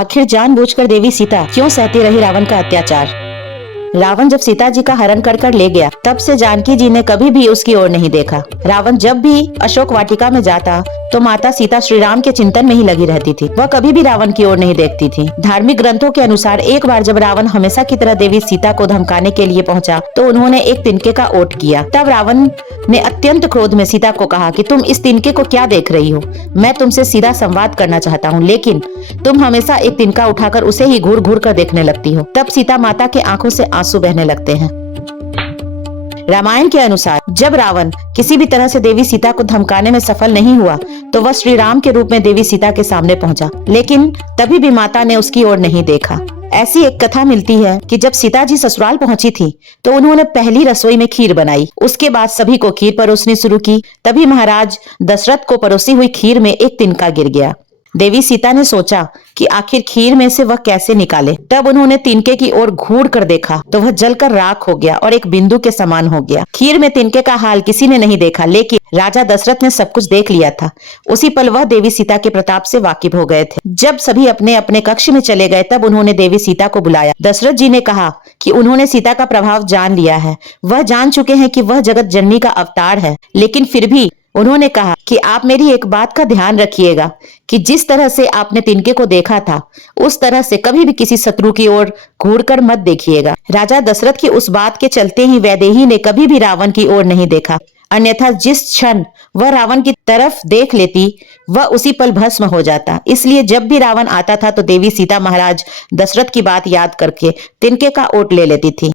आखिर जानबूझकर देवी सीता क्यों सहती रही रावण का अत्याचार। रावण जब सीता जी का हरण कर ले गया, तब से जानकी जी ने कभी भी उसकी ओर नहीं देखा। रावण जब भी अशोक वाटिका में जाता तो माता सीता श्री राम के चिंतन में ही लगी रहती थी। वह कभी भी रावण की ओर नहीं देखती थी। धार्मिक ग्रंथों के अनुसार एक बार जब रावण हमेशा की तरह देवी सीता को धमकाने के लिए पहुंचा तो उन्होंने एक तिनके का ओट किया। तब रावण ने अत्यंत क्रोध में सीता को कहा कि तुम इस तिनके को क्या देख रही हो? मैं तुमसे सीधा संवाद करना चाहता हूँ, लेकिन तुम हमेशा एक तिनका उठाकर उसे ही घूर घूर कर देखने लगती हो। तब सीता माता के आंखों से आंसू बहने लगते हैं। रामायण के अनुसार जब रावण किसी भी तरह से देवी सीता को धमकाने में सफल नहीं हुआ तो वह श्री राम के रूप में देवी सीता के सामने पहुंचा, लेकिन तभी भी माता ने उसकी ओर नहीं देखा। ऐसी एक कथा मिलती है कि जब सीता जी ससुराल पहुंची थी तो उन्होंने पहली रसोई में खीर बनाई। उसके बाद सभी को खीर परोसनी शुरू की। तभी महाराज दशरथ को परोसी हुई खीर में एक तिनका गिर गया। देवी सीता ने सोचा कि आखिर खीर में से वह कैसे निकाले। तब उन्होंने तिनके की ओर घूर कर देखा तो वह जलकर राख हो गया और एक बिंदु के समान हो गया। खीर में तिनके का हाल किसी ने नहीं देखा, लेकिन राजा दशरथ ने सब कुछ देख लिया था। उसी पल वह देवी सीता के प्रताप से वाकिफ हो गए थे। जब सभी अपने अपने कक्ष में चले गए तब उन्होंने देवी सीता को बुलाया। दशरथ जी ने कहा कि उन्होंने सीता का प्रभाव जान लिया है। वह जान चुके हैं कि वह जगत जननी का अवतार है, लेकिन फिर भी उन्होंने कहा कि आप मेरी एक बात का ध्यान रखिएगा कि जिस तरह से आपने तिनके को देखा था उस तरह से कभी भी किसी शत्रु की ओर घूरकर मत देखिएगा। राजा दशरथ की उस बात के चलते ही वैदेही ने कभी भी रावण की ओर नहीं देखा, अन्यथा जिस क्षण वह रावण की तरफ देख लेती वह उसी पल भस्म हो जाता। इसलिए जब भी रावण आता था तो देवी सीता महाराज दशरथ की बात याद करके तिनके का ओट ले लेती थी।